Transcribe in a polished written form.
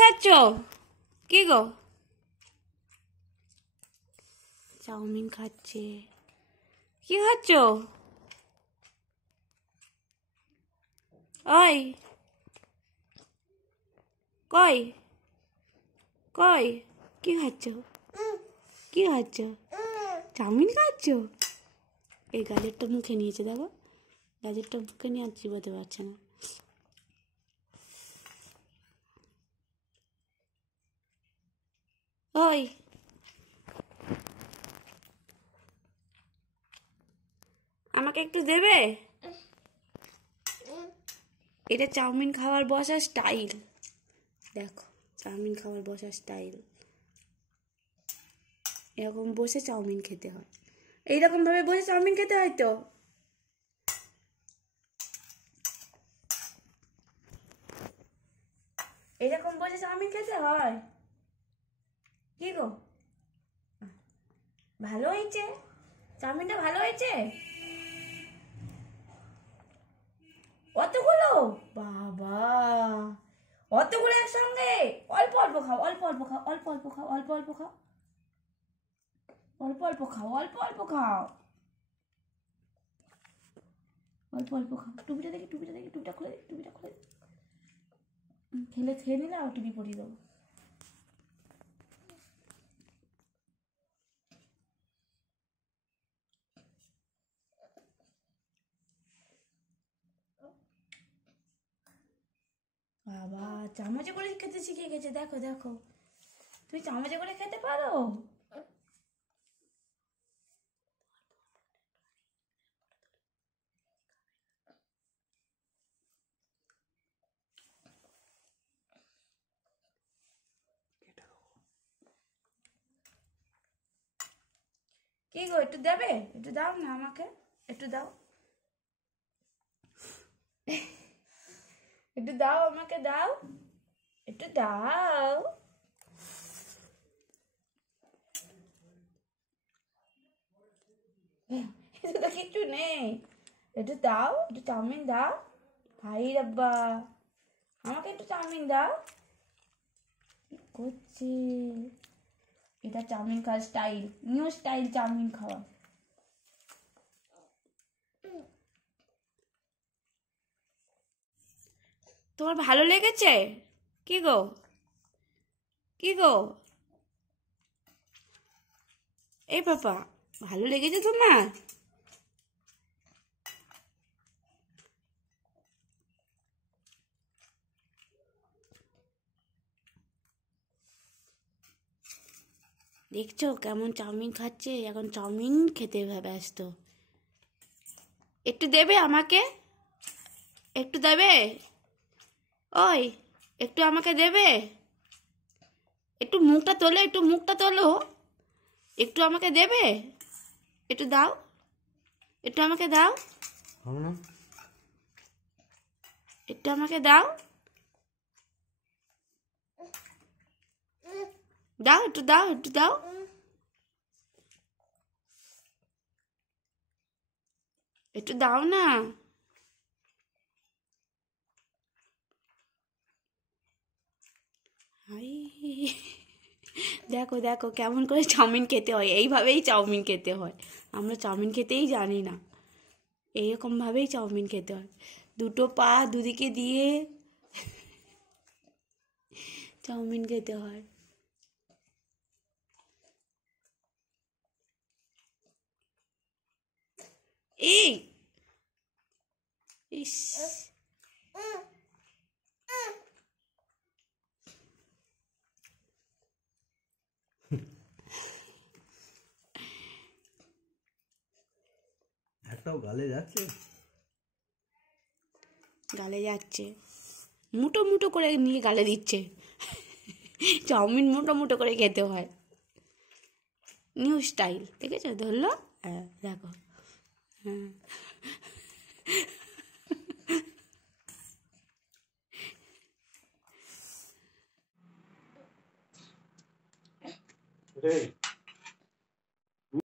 খাচ্ছ? কি গো? চাউমিন খাচ্ছে। কি খাচ্ছ? ওই কই কই কি খাচ্ছ? কি খাচ্ছ? চাউমিন খাচ্ছ? এই গাজরটা মুখে নিয়েছে, দেখো গাজরটা মুখে নিয়ে আর চিবোতে পারছে না। ওই আমাকে একটু দেবে? এটা চাউমিন খাওয়ার বসার স্টাইল। দেখো চাউমিন খাওয়ার বসার স্টাইল, এরকম বসে চাউমিন খেতে হয়। এইরকম ভাবে বসে চাউমিন খেতে হয় তো। এরকম বসে চাউমিন খেতে হয়। কি গো, ভালো হয়েছে? চাউমিনটা ভালো হয়েছে? অতগুলো? বাবা, অতগুলো একসঙ্গে? অল্প অল্প খাও, অল্প অল্প খাও, অল্প অল্প খাও, অল্প অল্প খাও, অল্প অল্প খাও, অল্প অল্প খাও, অল্প অল্প খাও। টুপিটা দেখি, টুপিটা দেখি, টুপিটা খুলে দিই, টুপিটা খুলে দিই। খেয়ে নিলে আর টুপি পরিয়ে দেবো। বাবা, চামচে করে খেতে শিখে গেছে। দেখো দেখো, তুমি চামচে করে খেতে পারো? কি গো, একটু দেবে? একটু দাও না আমাকে, একটু দাও, একটু দাও আমাকে, দাও, একটু দাও। এটা তো কিচ্ছু নেই। একটু দাও, একটু চাউমিন দাও। ভাই রাব্বা, আমাকে একটু চাউমিন দাও। করছি, এটা চাউমিন খাওয়ার স্টাইল, নিউ স্টাইল চাউমিন খাওয়া। তোমার ভালো লেগেছে? কি গো, কি গো, এই পাপা, ভালো লেগেছে তোমার? দেখছো কেমন চাউমিন খাচ্ছে? এখন চাউমিন খেতে ব্যস্ত। একটু দেবে আমাকে, একটু দেবে? ওই একটু আমাকে দেবে? একটু মুখটা তোলো, একটু মুখটা তোলো, একটু আমাকে দেবে? একটু দাও, একটু আমাকে দাও, একটু আমাকে দাও, দাও, একটু দাও, একটু দাও। একটু দাও না। হাই, দেখো দেখো কেমন করে চাউমিন খেতে হয়। এইভাবেই চাউমিন খেতে হয়। আমরা চাউমিন খেতেই জানি না, এইরকমভাবেই চাউমিন খেতে হয়। দুটো পা দুদিকে দিয়ে চাউমিন খেতে হয়। এই ইস, একটাও গালে যাচ্ছে? গালে যাচ্ছে, মুটো মুটো করে নিয়ে গালে দিচ্ছে। চাউমিন মুটো মুটো করে খেতে হয়, নিউ স্টাইল। দেখেছো, ধরলো? হ্যাঁ দেখো, হ্যাঁ।